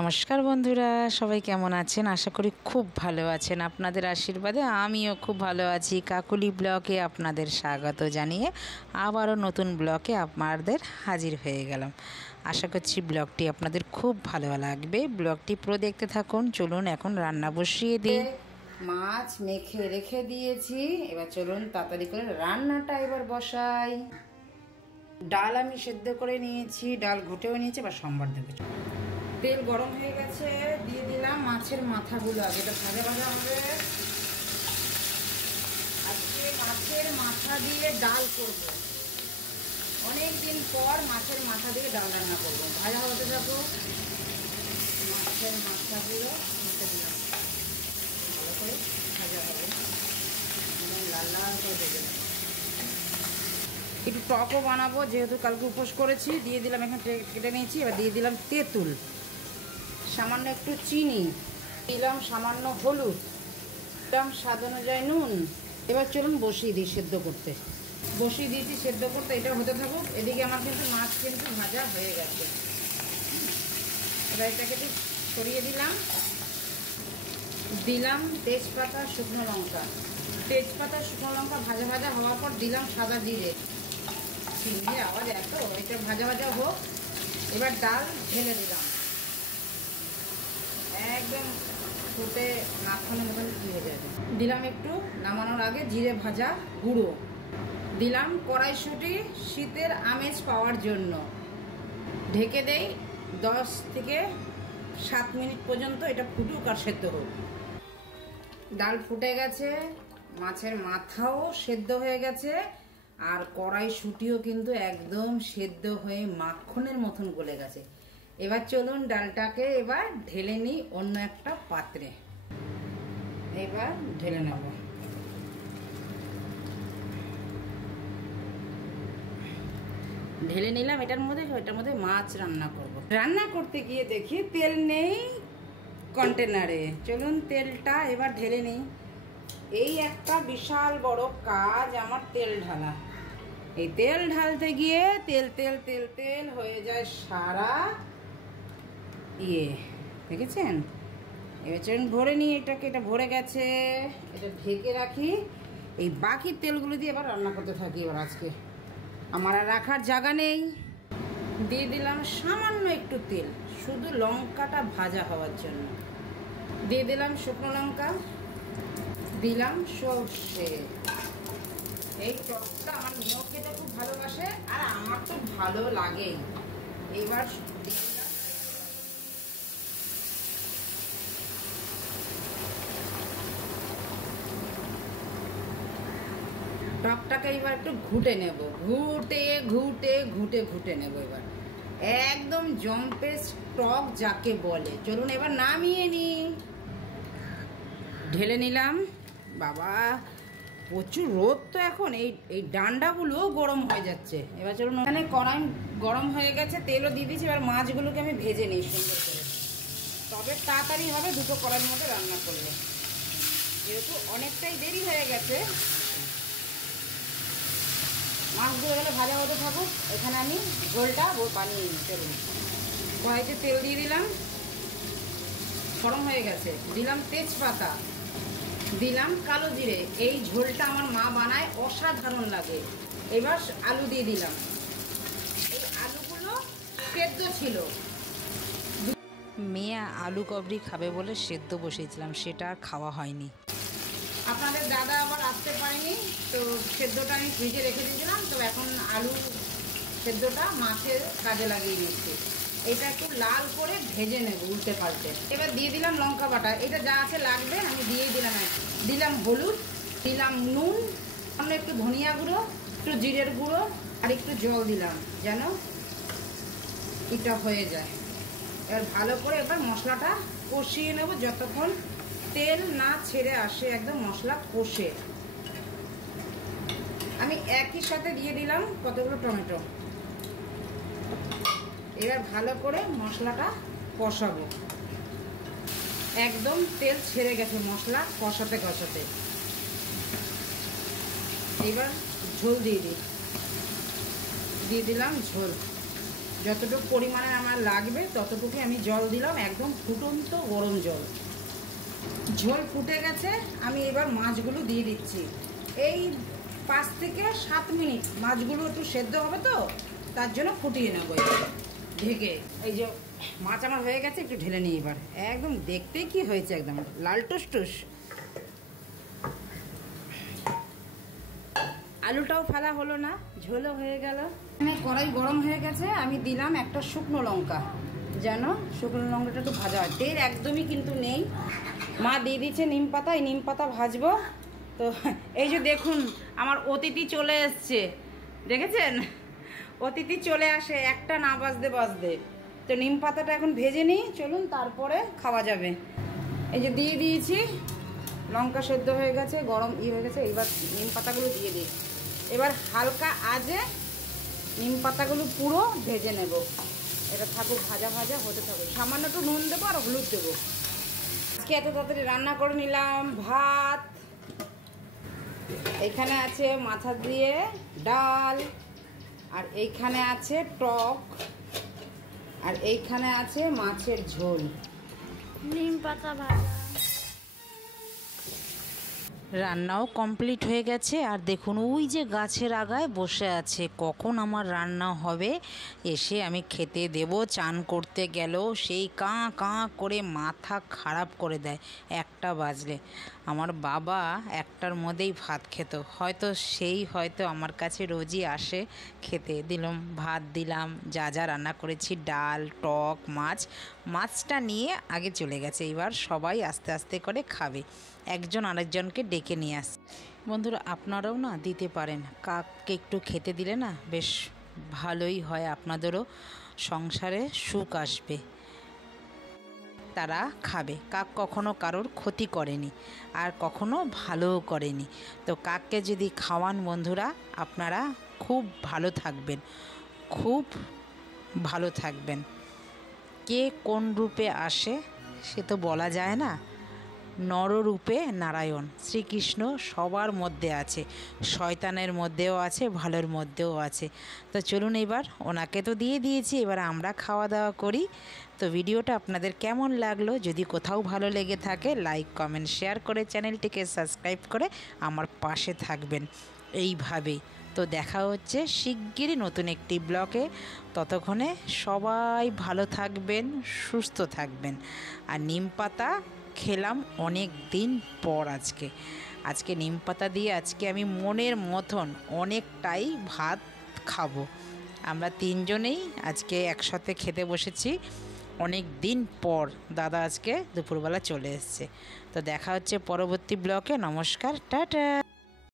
নমস্কার বন্ধুরা, সবাই কেমন আছেন? আশা করি খুব ভালো আছেন। আপনাদের আশীর্বাদে আমিও খুব ভালো আছি। কাকুলি ব্লগে আপনাদের স্বাগত জানিয়ে আবারও নতুন ব্লগে আপনাদের হাজির হয়ে গেলাম। আশা করছি ব্লগটি আপনাদের খুব ভালো লাগবে। ব্লগটি পুরো দেখতে থাকুন। চলুন এখন রান্না বসিয়ে দিই। মাছ মেখে রেখে দিয়েছি, এবার চলুন তাড়াতাড়ি করে রান্নাটা এবার বসাই। ডাল আমি সেদ্ধ করে নিয়েছি, ডাল ঘুটেও নিয়েছি, বা সম্বার দেবো। তেল গরম হয়ে গেছে, দিয়ে দিলাম মাছের মাথাগুলো। আগে এটা ভাজা ভাজা হবে। আজকে মাছের মাথা দিয়ে ডাল করব। অনেক দিন পর মাছের মাথা দিয়ে ডাল রান্না করবো। ভাজা হতে থাকো। মাছের মাথাগুলো মুখে দিলাম, ভালো করে ভাজা হবে, লাল লাল করে ভেজে নেব। একটু টকও বানাবো, যেহেতু কালকে উপোস করেছি। দিয়ে দিলাম, এখানে কেটে নিয়েছি। এবার দিয়ে দিলাম তেঁতুল, সামান্য একটু চিনি দিলাম, সামান্য হলুদ দিলাম, স্বাদ অনুযায়ী নুন। এবার চলুন বসিয়ে দিই সেদ্ধ করতে। বসিয়ে দিয়েছি সেদ্ধ করতে, এটা হতে থাকুক। এদিকে আমার কিন্তু মাছ কিন্তু ভাজা হয়ে গেছে। এবার এটাকে সরিয়ে দিলাম। দিলাম তেজপাতা, শুকনো লঙ্কা। তেজপাতা শুকনো লঙ্কা ভাজা ভাজা হওয়ার পর দিলাম সাদা জিরে। চিংড়ি আওয়াজ এত, এটা ভাজা ভাজা হোক। এবার ডাল ঢেলে দিলাম, একদম ফুটে মাখনের মতন হয়ে যাবে। দিলাম একটু নামানোর আগে জিরে ভাজা গুঁড়ো। দিলাম কড়াইশুঁটি, শীতের আমেজ পাওয়ার জন্য। ঢেকে দেই 10 থেকে 7 মিনিট পর্যন্ত, এটা ফুটুক আর সেদ্ধ হোক। ডাল ফুটে গেছে, মাছের মাথাও সেদ্ধ হয়ে গেছে, আর কড়াইশুঁটিও কিন্তু একদম সেদ্ধ হয়ে মাখনের মতন গলে গেছে। এবার চলুন ডালটাকে এবার ঢেলে নিই অন্য একটা পাত্রে। এবার ঢেলে নেব। ঢেলে নিলাম এটার মধ্যে মাছ রান্না করব। রান্না করতে গিয়ে দেখি তেল নেই কন্টেনারে। চলুন তেলটা এবার ঢেলে নিই। এই একটা বিশাল বড় কাজ আমার, তেল ঢালা। এই তেল ঢালতে গিয়ে তেল তেল তেল তেল হয়ে যায় সারা দেখেছেন? এবার চলুন ভরে নিই এটাকে। এটা ভরে গেছে, এটা ঢেকে রাখি। এই বাকি তেলগুলো দিয়ে এবার রান্না করতে থাকি। এবার আজকে আমার আর রাখার জায়গা নেই। দিয়ে দিলাম সামান্য একটু তেল, শুধু লঙ্কাটা ভাজা হওয়ার জন্য। দিয়ে দিলাম শুকনো লঙ্কা, দিলাম সর্ষে। এই টকটা আমার মেয়েও খেতে খুব ভালোবাসে, আর আমার তো ভালো লাগেই। এবার টকটাকে এবার একটু ঘুটে নেব, ঘুটে ঘুটে ঘুটে ঘুটে নেব। এবার একদম জম্পেস টক যাকে বলে। চলুন এবার নামিয়ে নিই। ঢেলে নিলাম। বাবা প্রচুর রোদ তো এখন, এই ডান্ডাগুলো গরম হয়ে যাচ্ছে। এবার চলুন, ওখানে কড়াই গরম হয়ে গেছে, তেলও দিয়ে দিয়েছি। এবার মাছগুলোকে আমি ভেজে নিই সুন্দর করে, তবে তাড়াতাড়ি হবে দুটো কড়াইয়ের মধ্যে রান্না করলে। যেহেতু অনেকটাই দেরি হয়ে গেছে, মাছগুলো গেলে ভাজা হতে থাকুক। এখানে আমি ঝোলটা বানিয়ে নিই। চলুন কড়াইতে তেল দিয়ে দিলাম, গরম হয়ে গেছে। দিলাম তেজপাতা, দিলাম কালো জিরে। এই ঝোলটা আমার মা বানায়, অসাধারণ লাগে। এবার আলু দিয়ে দিলাম। এই আলুগুলো সেদ্ধ ছিল। মেয়ে আলু কবরি খাবে বলে সেদ্ধ বসিয়েছিলাম, সেটা আর খাওয়া হয়নি। আপনাদের দাদা আবার আসতে পারেনি, তো সেদ্ধটা আমি ফ্রিজে রেখে দিয়েছিলাম। তো এখন আলু সেদ্ধটা মাছের কাজে লাগিয়ে দিচ্ছি। এটা একটু লাল করে ভেজে নেব উল্টে পাল্টে। এবার দিয়ে দিলাম লঙ্কা বাটা। এটা যা আছে লাগবে আমি দিয়েই দিলাম। দিলাম হলুদ, দিলাম নুন, সামনে একটু ধনিয়া গুঁড়ো, একটু জিরের গুঁড়ো, আর একটু জল দিলাম যেন এটা হয়ে যায়। এবার ভালো করে এবার মশলাটা কষিয়ে নেব যতক্ষণ তেল না ছেড়ে আসে, একদম মশলা কষে। আমি একই সাথে দিয়ে দিলাম কতগুলো টমেটো। এবার ভালো করে মশলাটা কষাবো। একদম তেল ছেড়ে গেছে মশলা কষাতে কষাতে। এবার ঝোল দিয়ে দিলাম ঝোল। যতটুকু পরিমাণে আমার লাগবে ততটুকু আমি জল দিলাম, একদম ফুটন্ত গরম জল। ঝোল ফুটে গেছে, আমি এবার মাছগুলো দিয়ে দিচ্ছি। এই 5 থেকে 7 মিনিট মাছগুলো একটু সেদ্ধ হবে, তো তার জন্য ফুটিয়ে নেবো ঢেকে। এই যে মাছ আমার হয়ে গেছে, একটু ঢেলে নিই এবার। একদম দেখতে কি হয়েছে, একদম লাল টুসটুস। আলুটাও ফেলা হলো না, ঝোলও হয়ে গেল। কড়াই গরম হয়ে গেছে, আমি দিলাম একটা শুকনো লঙ্কা, যেন শুকনো লঙ্কাটা একটু ভাজা হয়। তেল একদমই কিন্তু নেই। মা দিয়ে দিচ্ছে নিম পাতা, এই নিম পাতা ভাজবো। তো এই যে দেখুন আমার অতিথি চলে এসছে, দেখেছেন? অতিথি চলে আসে একটা না বাজতে। তো নিম পাতাটা এখন ভেজে নিই, চলুন, তারপরে খাওয়া যাবে। এই যে দিয়ে দিয়েছি, লঙ্কা সেদ্ধ হয়ে গেছে, গরম হয়ে গেছে। এবার নিম পাতাগুলো দিয়ে দিই। এবার হালকা আজে নিম পাতাগুলো পুরো ভেজে নেব। এটা থাকুক ভাজা ভাজা হতে থাকুক। সামান্য একটু নুন দেবো আর হলুদ দেবো। আজকে এত তাড়াতাড়ি রান্না করে নিলাম। ভাত, এখানে আছে মাথা দিয়ে ডাল, আর এইখানে আছে টক, আর এইখানে আছে মাছের ঝোল, নিম পাতা ভাজা। রান্নাও কমপ্লিট হয়ে গেছে। আর দেখুন ওই যে গাছের আগায় বসে আছে, কখন আমার রান্না হবে এসে আমি খেতে দেব। চান করতে গেলেও সেই কাঁ কাঁ করে মাথা খারাপ করে দেয় 1টা বাজলে। আমার বাবা 1টার মধ্যেই ভাত খেত, হয়তো আমার কাছে রোজই আসে খেতে। দিলাম ভাত, দিলাম যা যা রান্না করেছি, ডাল, টক, মাছটা নিয়ে আগে চলে গেছে। এবার সবাই আস্তে আস্তে করে খাবে, একজন আরেকজনকে ডেকে নিয়ে আসে। বন্ধুরা, আপনারাও না দিতে পারেন, কাককে একটু খেতে দিলে না বেশ ভালোই হয়, আপনাদেরও সংসারে সুখ আসবে। তারা খাবে। কাক কখনো কারোর ক্ষতি করেনি, আর কখনো ভালোও করেনি। তো কাককে যদি খাওয়ান বন্ধুরা, আপনারা খুব ভালো থাকবেন, খুব ভালো থাকবেন। কে কোন রূপে আসে সে তো বলা যায় না। নররূপে নারায়ণ শ্রীকৃষ্ণ সবার মধ্যে আছে, শয়তানের মধ্যেও আছে, ভালোর মধ্যেও আছে। তো চলুন, এবার ওনাকে তো দিয়ে দিয়েছি, এবার আমরা খাওয়া দাওয়া করি। তো ভিডিওটা আপনাদের কেমন লাগলো, যদি কোথাও ভালো লেগে থাকে লাইক, কমেন্ট, শেয়ার করে চ্যানেলটিকে সাবস্ক্রাইব করে আমার পাশে থাকবেন এইভাবেই। তো দেখা হচ্ছে শিগগিরই নতুন একটি ব্লগে। ততক্ষণে সবাই ভালো থাকবেন, সুস্থ থাকবেন। আর নিম পাতা খেলাম অনেক দিন পর আজকে নিম পাতা দিয়ে আজকে আমি মনের মতন অনেকটাই ভাত খাবো। আমরা 3 জনেই আজকে একসাথে খেতে বসেছি অনেক দিন পর। দাদা আজকে দুপুরবেলা চলে এসেছে। তো দেখা হচ্ছে পরবর্তী ব্লগে। নমস্কার, টাটা।